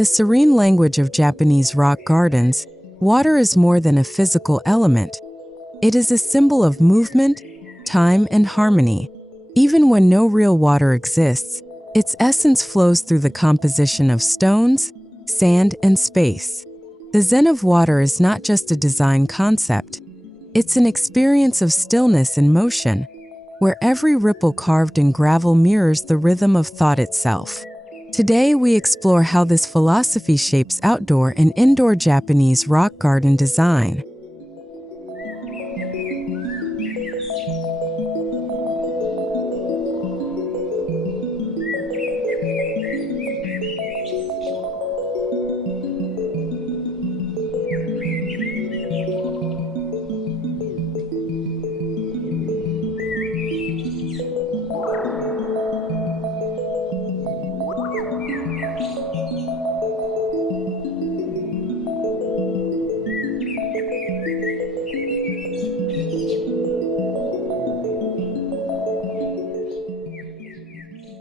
the serene language of Japanese rock gardens, water is more than a physical element. It is a symbol of movement, time, and harmony. Even when no real water exists, its essence flows through the composition of stones, sand, and space. The Zen of Water is not just a design concept. It's an experience of stillness and motion, where every ripple carved in gravel mirrors the rhythm of thought itself. Today, we explore how this philosophy shapes outdoor and indoor Japanese rock garden design.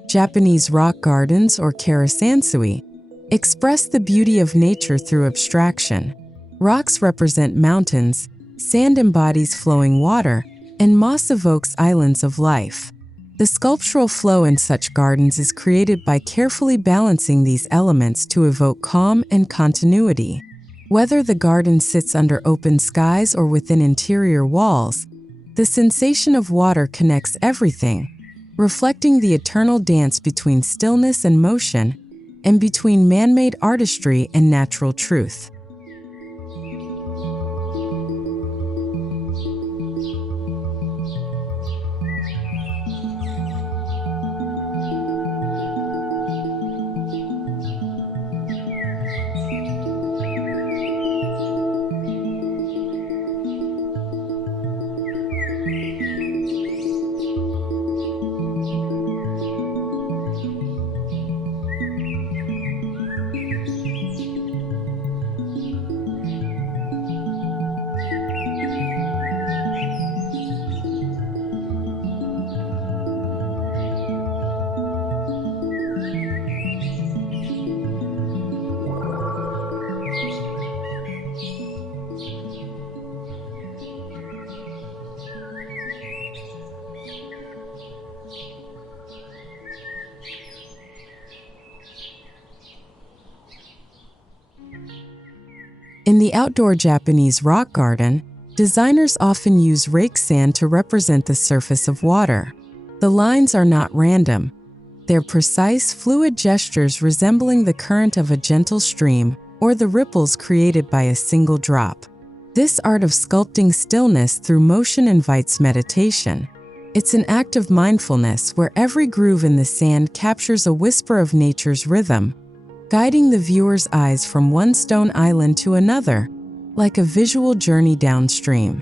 Japanese rock gardens, or karasansui, express the beauty of nature through abstraction. Rocks represent mountains, sand embodies flowing water, and moss evokes islands of life. The sculptural flow in such gardens is created by carefully balancing these elements to evoke calm and continuity. Whether the garden sits under open skies or within interior walls, the sensation of water connects everything, reflecting the eternal dance between stillness and motion, and between man-made artistry and natural truth. In the outdoor Japanese rock garden, designers often use raked sand to represent the surface of water. The lines are not random. They're precise, fluid gestures resembling the current of a gentle stream or the ripples created by a single drop. This art of sculpting stillness through motion invites meditation. It's an act of mindfulness where every groove in the sand captures a whisper of nature's rhythm, guiding the viewer's eyes from one stone island to another, like a visual journey downstream.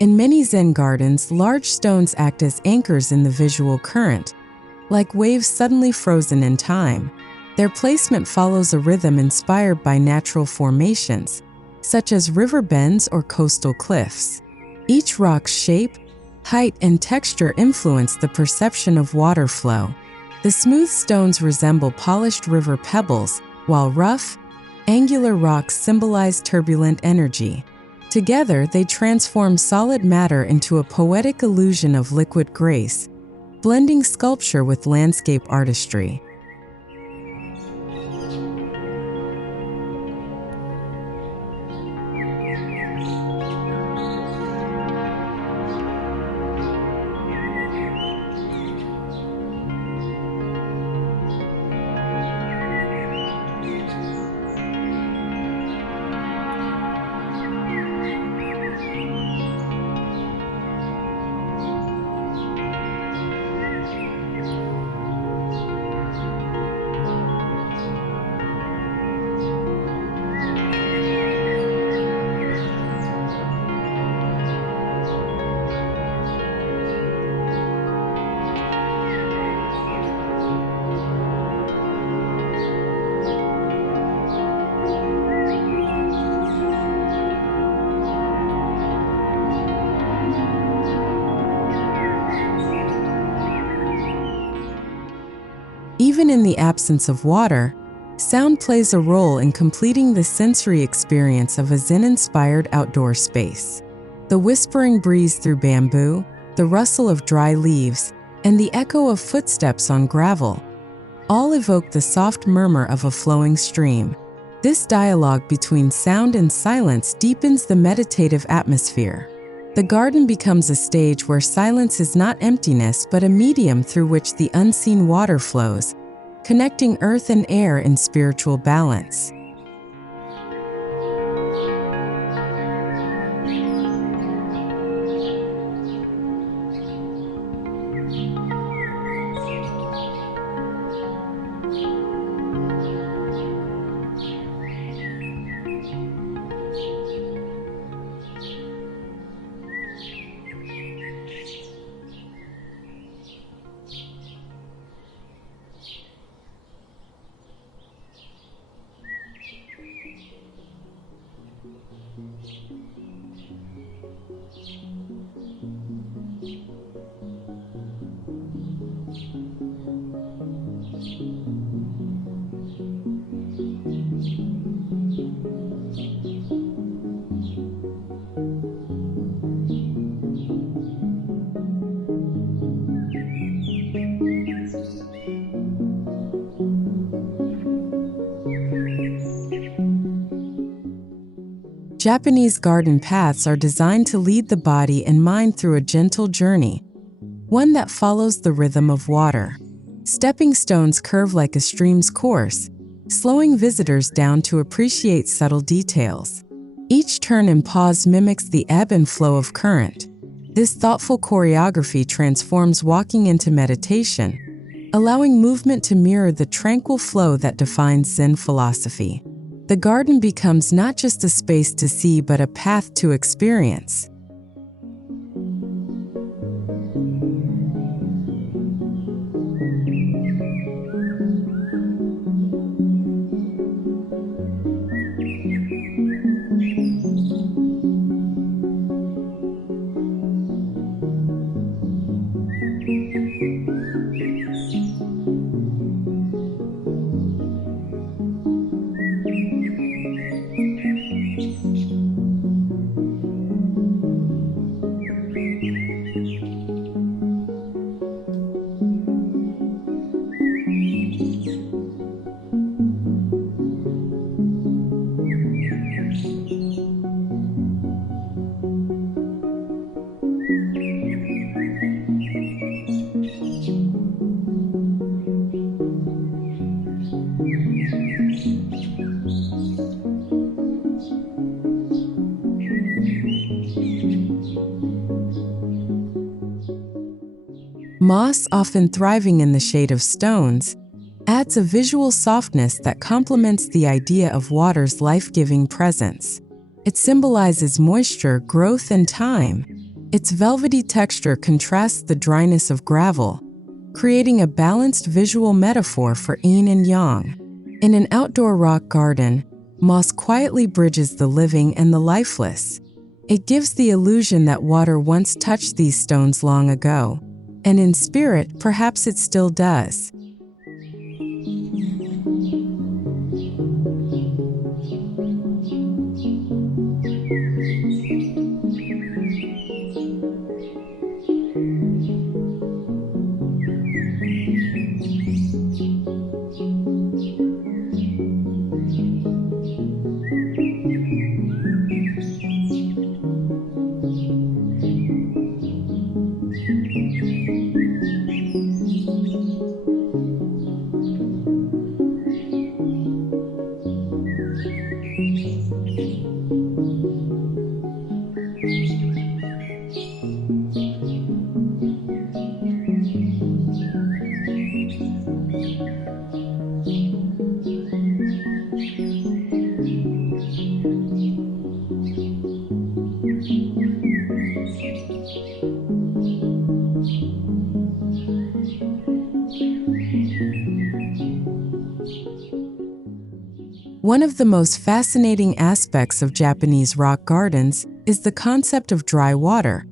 In many Zen gardens, large stones act as anchors in the visual current, like waves suddenly frozen in time. Their placement follows a rhythm inspired by natural formations, such as river bends or coastal cliffs. Each rock's shape, height, and texture influence the perception of water flow. The smooth stones resemble polished river pebbles, while rough, angular rocks symbolize turbulent energy. Together, they transform solid matter into a poetic illusion of liquid grace, blending sculpture with landscape artistry. Even in the absence of water, sound plays a role in completing the sensory experience of a Zen-inspired outdoor space. The whispering breeze through bamboo, the rustle of dry leaves, and the echo of footsteps on gravel all evoke the soft murmur of a flowing stream. This dialogue between sound and silence deepens the meditative atmosphere. The garden becomes a stage where silence is not emptiness but a medium through which the unseen water flows, connecting earth and air in spiritual balance. Japanese garden paths are designed to lead the body and mind through a gentle journey, one that follows the rhythm of water. Stepping stones curve like a stream's course, slowing visitors down to appreciate subtle details. Each turn and pause mimics the ebb and flow of current. This thoughtful choreography transforms walking into meditation, allowing movement to mirror the tranquil flow that defines Zen philosophy. The garden becomes not just a space to see but a path to experience. Moss, often thriving in the shade of stones, adds a visual softness that complements the idea of water's life-giving presence. It symbolizes moisture, growth, and time. Its velvety texture contrasts the dryness of gravel, creating a balanced visual metaphor for yin and yang. In an outdoor rock garden, moss quietly bridges the living and the lifeless. It gives the illusion that water once touched these stones long ago, and in spirit, perhaps it still does. One of the most fascinating aspects of Japanese rock gardens is the concept of dry water,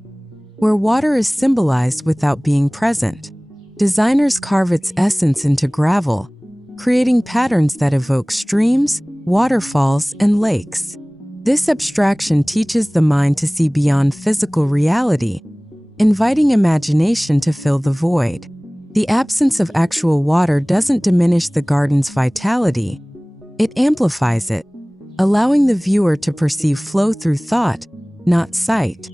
where water is symbolized without being present. Designers carve its essence into gravel, creating patterns that evoke streams, waterfalls, and lakes. This abstraction teaches the mind to see beyond physical reality, inviting imagination to fill the void. The absence of actual water doesn't diminish the garden's vitality, it amplifies it, allowing the viewer to perceive flow through thought, not sight.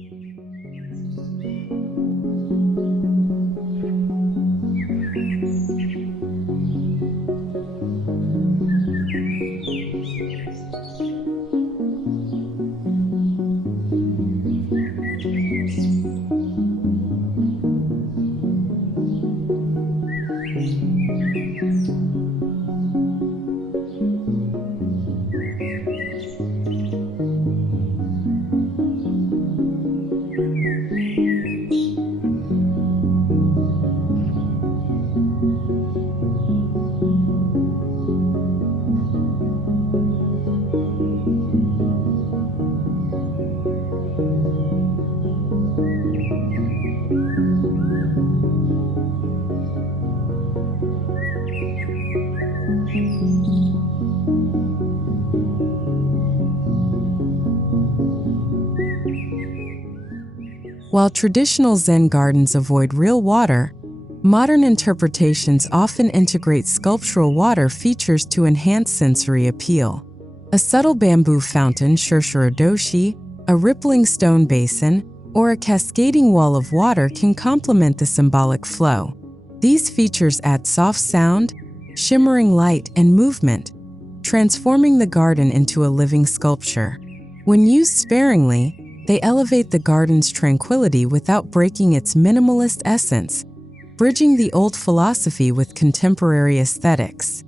While traditional Zen gardens avoid real water, modern interpretations often integrate sculptural water features to enhance sensory appeal. A subtle bamboo fountain, doshi, a rippling stone basin, or a cascading wall of water can complement the symbolic flow. These features add soft sound, shimmering light, and movement, transforming the garden into a living sculpture. When used sparingly, they elevate the garden's tranquility without breaking its minimalist essence, bridging the old philosophy with contemporary aesthetics.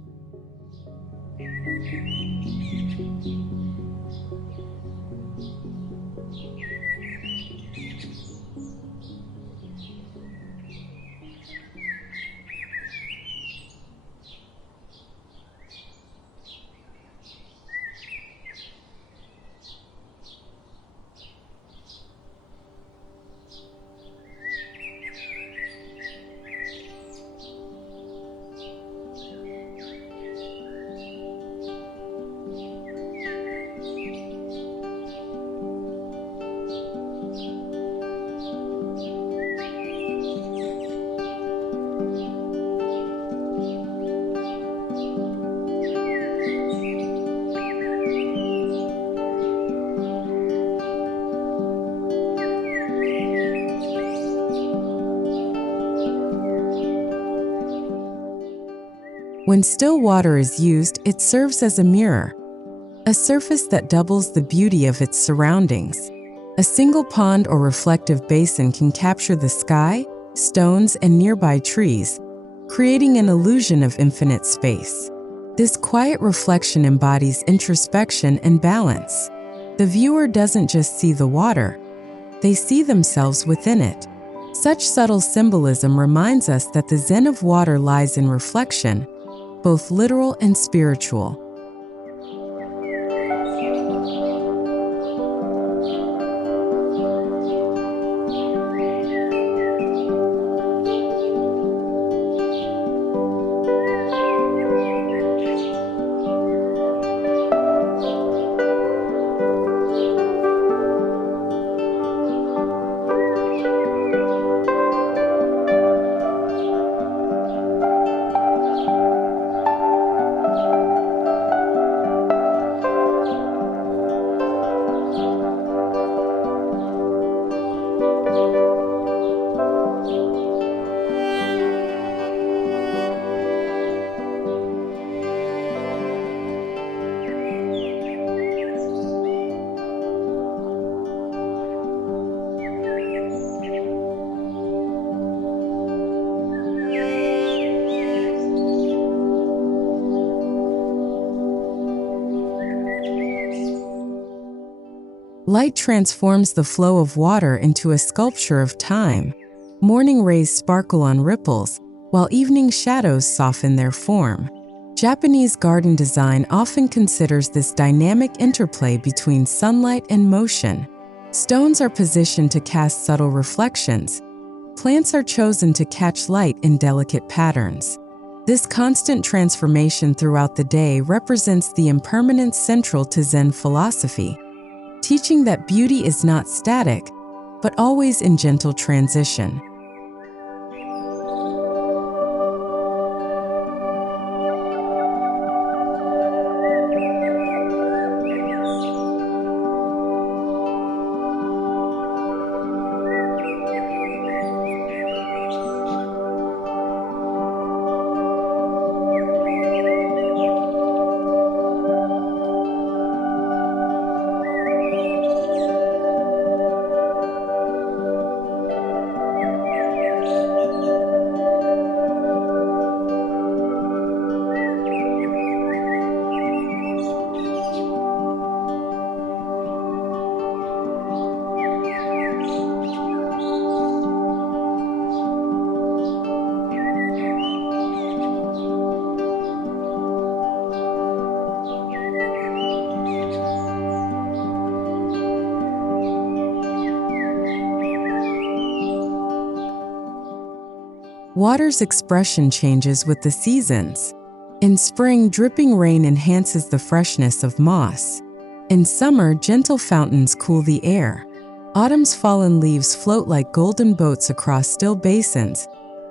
When still water is used, it serves as a mirror, a surface that doubles the beauty of its surroundings. A single pond or reflective basin can capture the sky, stones, and nearby trees, creating an illusion of infinite space. This quiet reflection embodies introspection and balance. The viewer doesn't just see the water, they see themselves within it. Such subtle symbolism reminds us that the Zen of water lies in reflection, both literal and spiritual. Light transforms the flow of water into a sculpture of time. Morning rays sparkle on ripples, while evening shadows soften their form. Japanese garden design often considers this dynamic interplay between sunlight and motion. Stones are positioned to cast subtle reflections, Plants are chosen to catch light in delicate patterns. This constant transformation throughout the day represents the impermanence central to Zen philosophy, teaching that beauty is not static, but always in gentle transition. Water's expression changes with the seasons. In spring, dripping rain enhances the freshness of moss. In summer, gentle fountains cool the air. Autumn's fallen leaves float like golden boats across still basins,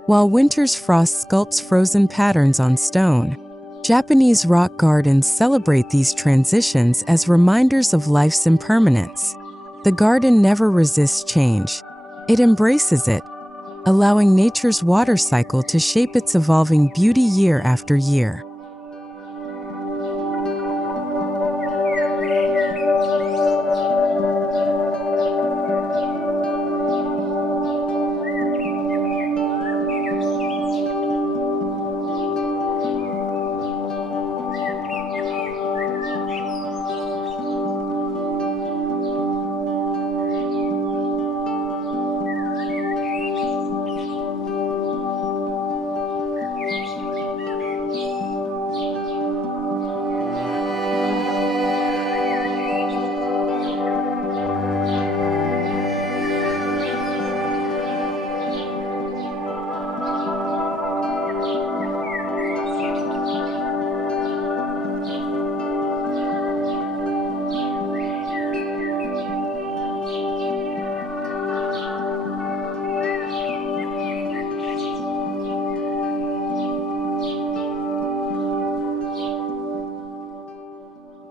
while winter's frost sculpts frozen patterns on stone. Japanese rock gardens celebrate these transitions as reminders of life's impermanence. The garden never resists change. It embraces it, allowing nature's water cycle to shape its evolving beauty year after year.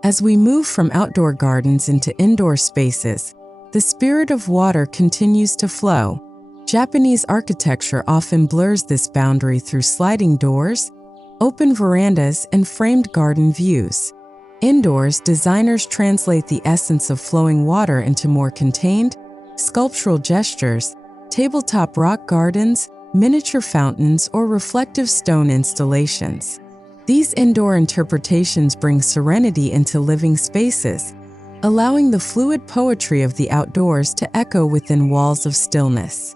As we move from outdoor gardens into indoor spaces, the spirit of water continues to flow. Japanese architecture often blurs this boundary through sliding doors, open verandas, and framed garden views. Indoors, designers translate the essence of flowing water into more contained, sculptural gestures, tabletop rock gardens, miniature fountains, or reflective stone installations. These indoor interpretations bring serenity into living spaces, allowing the fluid poetry of the outdoors to echo within walls of stillness.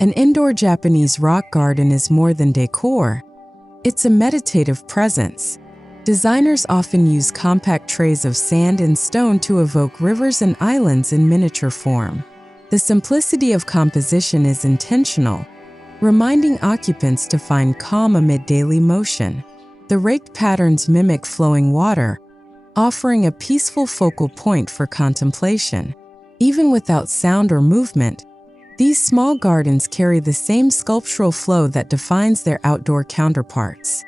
An indoor Japanese rock garden is more than decor. It's a meditative presence. Designers often use compact trays of sand and stone to evoke rivers and islands in miniature form. The simplicity of composition is intentional, reminding occupants to find calm amid daily motion. The raked patterns mimic flowing water, offering a peaceful focal point for contemplation. Even without sound or movement, These small gardens carry the same sculptural flow that defines their outdoor counterparts.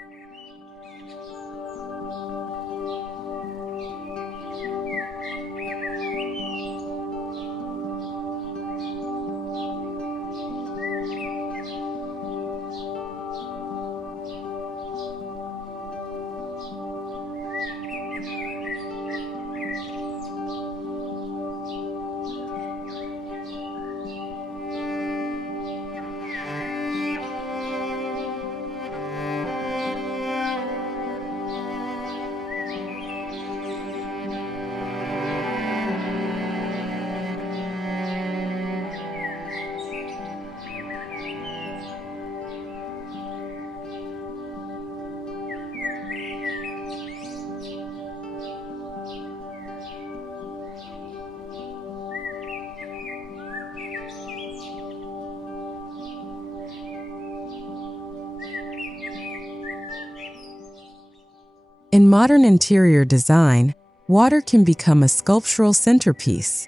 In modern interior design, water can become a sculptural centerpiece.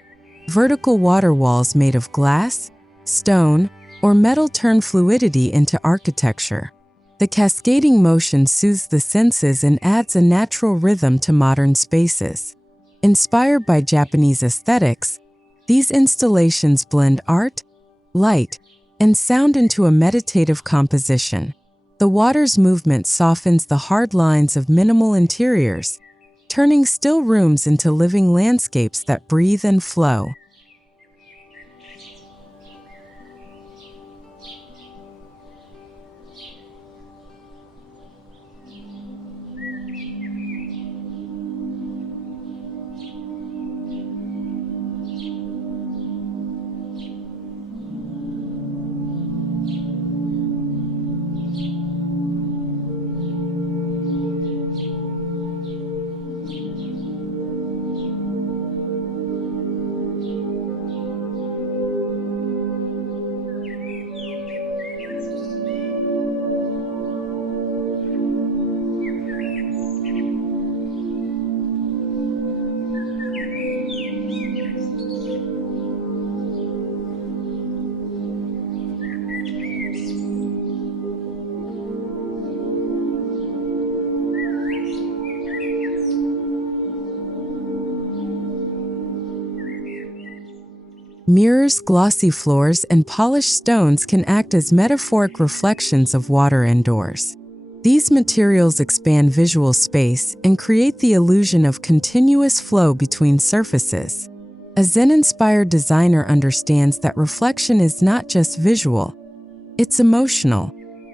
Vertical water walls made of glass, stone, or metal turn fluidity into architecture. The cascading motion soothes the senses and adds a natural rhythm to modern spaces. Inspired by Japanese aesthetics, these installations blend art, light, and sound into a meditative composition. The water's movement softens the hard lines of minimal interiors, turning still rooms into living landscapes that breathe and flow. Mirrors, glossy floors, and polished stones can act as metaphoric reflections of water indoors. These materials expand visual space and create the illusion of continuous flow between surfaces. A Zen-inspired designer understands that reflection is not just visual, it's emotional.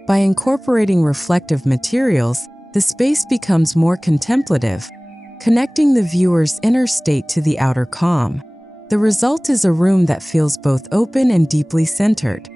By incorporating reflective materials, the space becomes more contemplative, connecting the viewer's inner state to the outer calm. The result is a room that feels both open and deeply centered.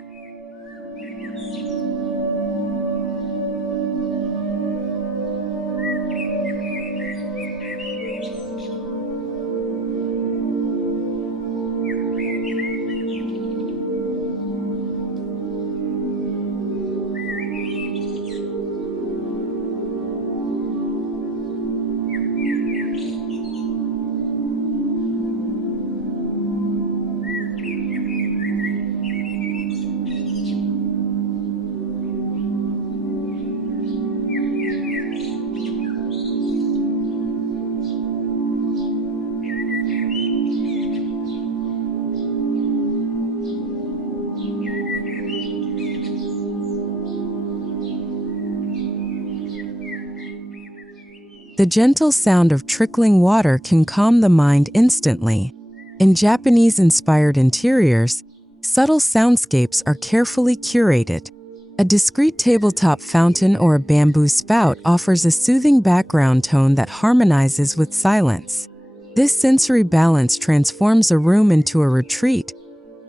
The gentle sound of trickling water can calm the mind instantly. In Japanese-inspired interiors, subtle soundscapes are carefully curated. A discreet tabletop fountain or a bamboo spout offers a soothing background tone that harmonizes with silence. This sensory balance transforms a room into a retreat,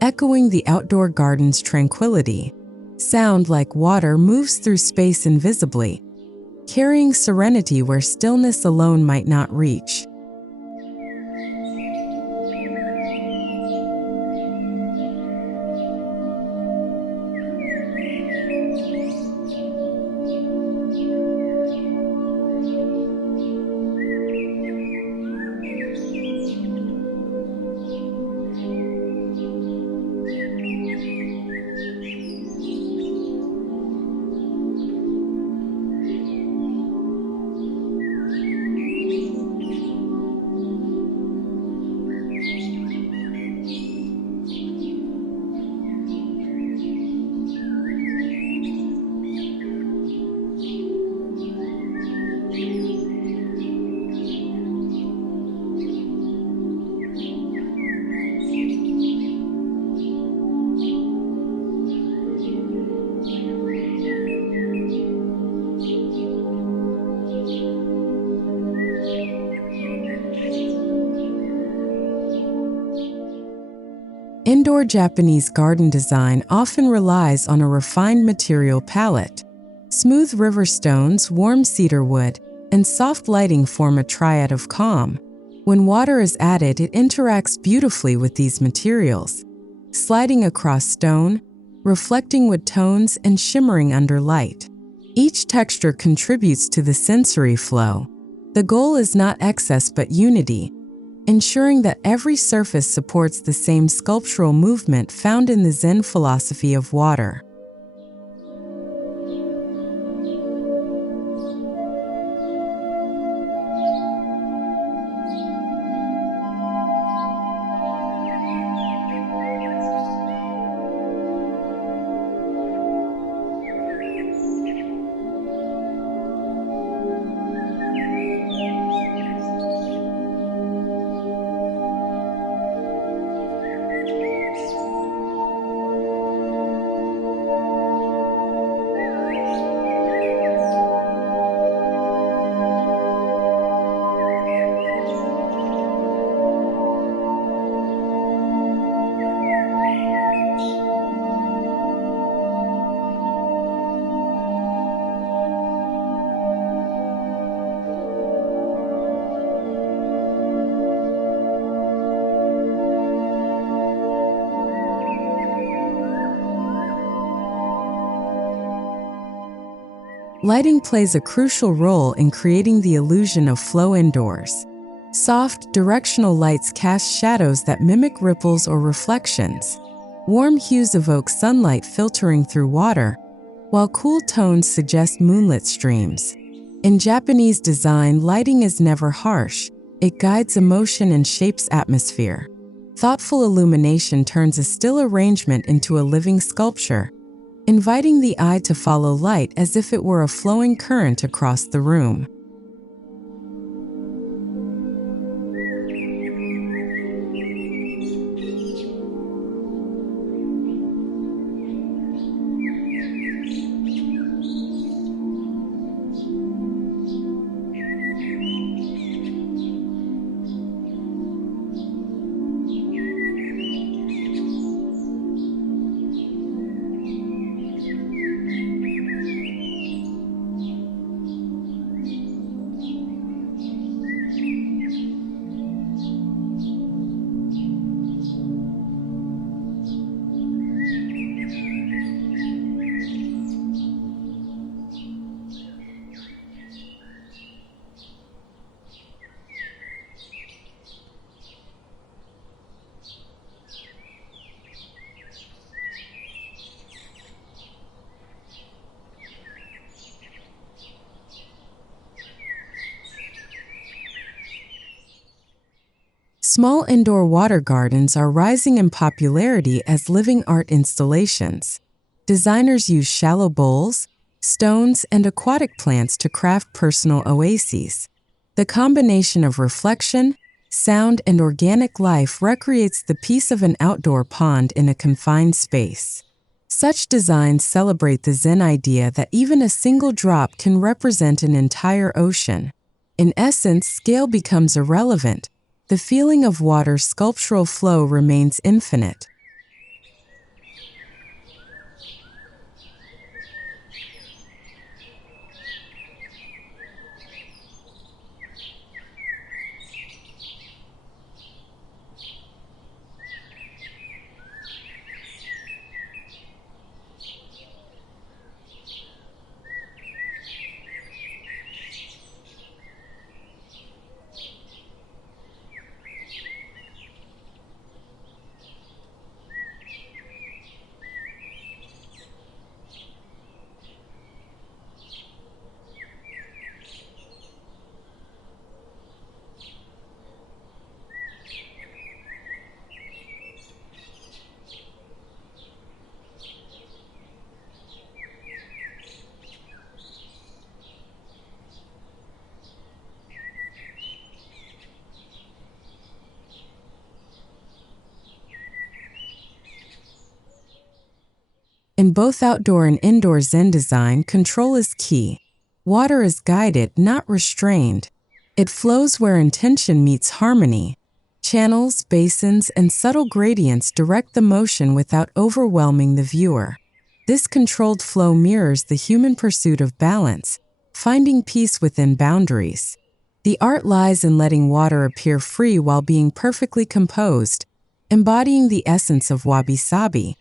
echoing the outdoor garden's tranquility. Sound, like water, moves through space invisibly, carrying serenity where stillness alone might not reach. Indoor Japanese garden design often relies on a refined material palette. Smooth river stones, warm cedar wood, and soft lighting form a triad of calm. When water is added, it interacts beautifully with these materials, sliding across stone, reflecting wood tones, and shimmering under light. Each texture contributes to the sensory flow. The goal is not excess but unity, ensuring that every surface supports the same sculptural movement found in the Zen philosophy of water. Lighting plays a crucial role in creating the illusion of flow indoors. Soft, directional lights cast shadows that mimic ripples or reflections. Warm hues evoke sunlight filtering through water, while cool tones suggest moonlit streams. In Japanese design, lighting is never harsh. It guides emotion and shapes atmosphere. Thoughtful illumination turns a still arrangement into a living sculpture, inviting the eye to follow light as if it were a flowing current across the room. Small indoor water gardens are rising in popularity as living art installations. Designers use shallow bowls, stones, and aquatic plants to craft personal oases. The combination of reflection, sound, and organic life recreates the peace of an outdoor pond in a confined space. Such designs celebrate the Zen idea that even a single drop can represent an entire ocean. In essence, scale becomes irrelevant. The feeling of water's sculptural flow remains infinite. In both outdoor and indoor Zen design, control is key. Water is guided, not restrained. It flows where intention meets harmony, Channels, basins, and subtle gradients direct the motion without overwhelming the viewer. This controlled flow mirrors the human pursuit of balance, finding peace within boundaries. The art lies in letting water appear free while being perfectly composed, embodying the essence of wabi-sabi,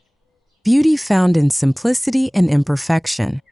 beauty found in simplicity and imperfection.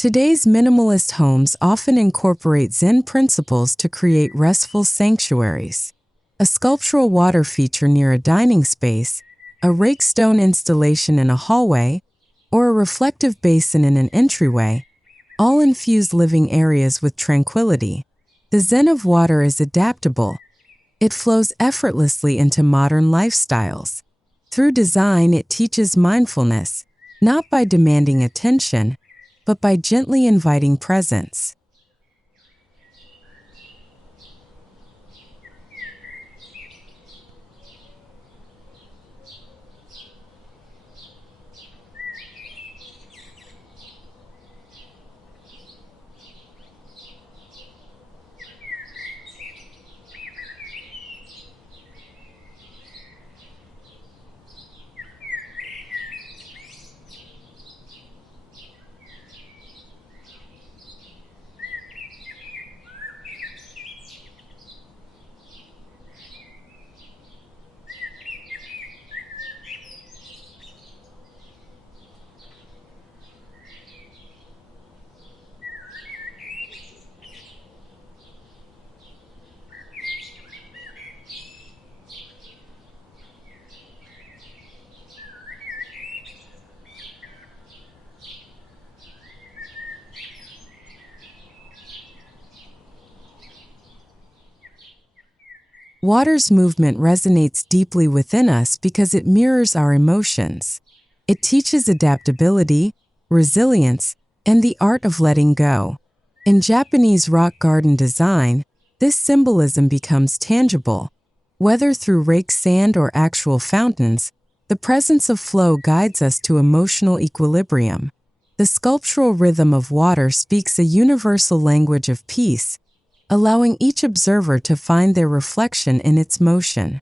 Today's minimalist homes often incorporate Zen principles to create restful sanctuaries. A sculptural water feature near a dining space, a raked stone installation in a hallway, or a reflective basin in an entryway, all infuse living areas with tranquility. The Zen of Water is adaptable. It flows effortlessly into modern lifestyles. Through design, it teaches mindfulness, not by demanding attention, but by gently inviting presence. Water's movement resonates deeply within us because it mirrors our emotions. It teaches adaptability, resilience, and the art of letting go. In Japanese rock garden design, this symbolism becomes tangible. Whether through raked sand or actual fountains, the presence of flow guides us to emotional equilibrium. The sculptural rhythm of water speaks a universal language of peace, allowing each observer to find their reflection in its motion.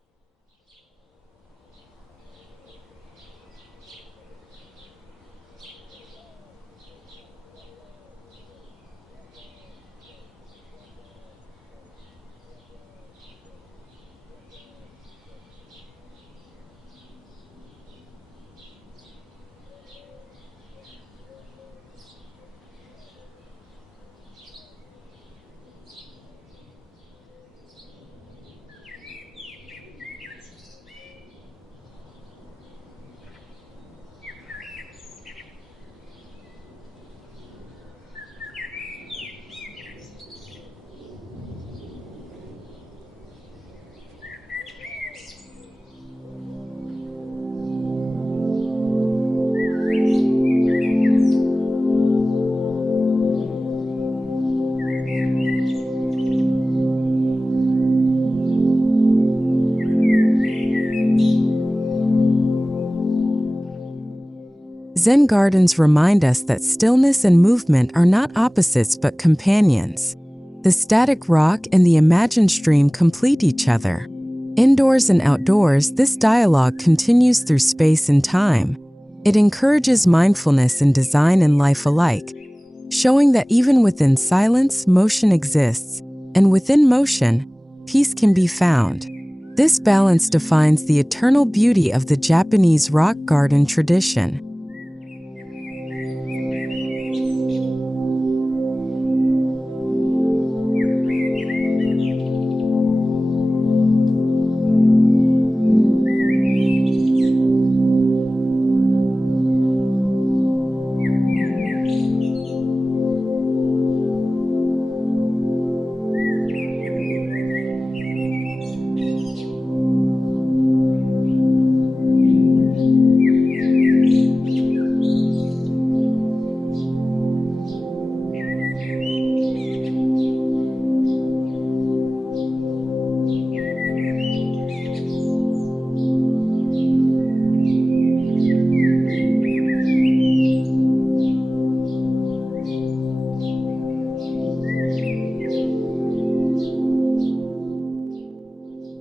Zen gardens remind us that stillness and movement are not opposites but companions. The static rock and the imagined stream complete each other. Indoors and outdoors, this dialogue continues through space and time. It encourages mindfulness in design and life alike. showing that even within silence, motion exists, and within motion, peace can be found. This balance defines the eternal beauty of the Japanese rock garden tradition.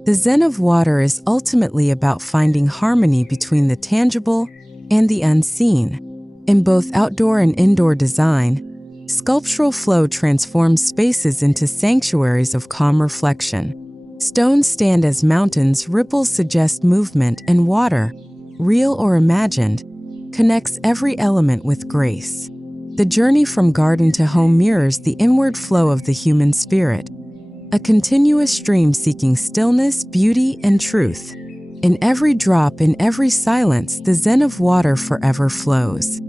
The Zen of Water is ultimately about finding harmony between the tangible and the unseen. In both outdoor and indoor design, Sculptural Flow transforms spaces into sanctuaries of calm reflection. Stones stand as mountains, ripples suggest movement, and water, real or imagined, connects every element with grace. The journey from garden to home mirrors the inward flow of the human spirit, a continuous stream seeking stillness, beauty, and truth. In every drop, in every silence, the Zen of Water forever flows.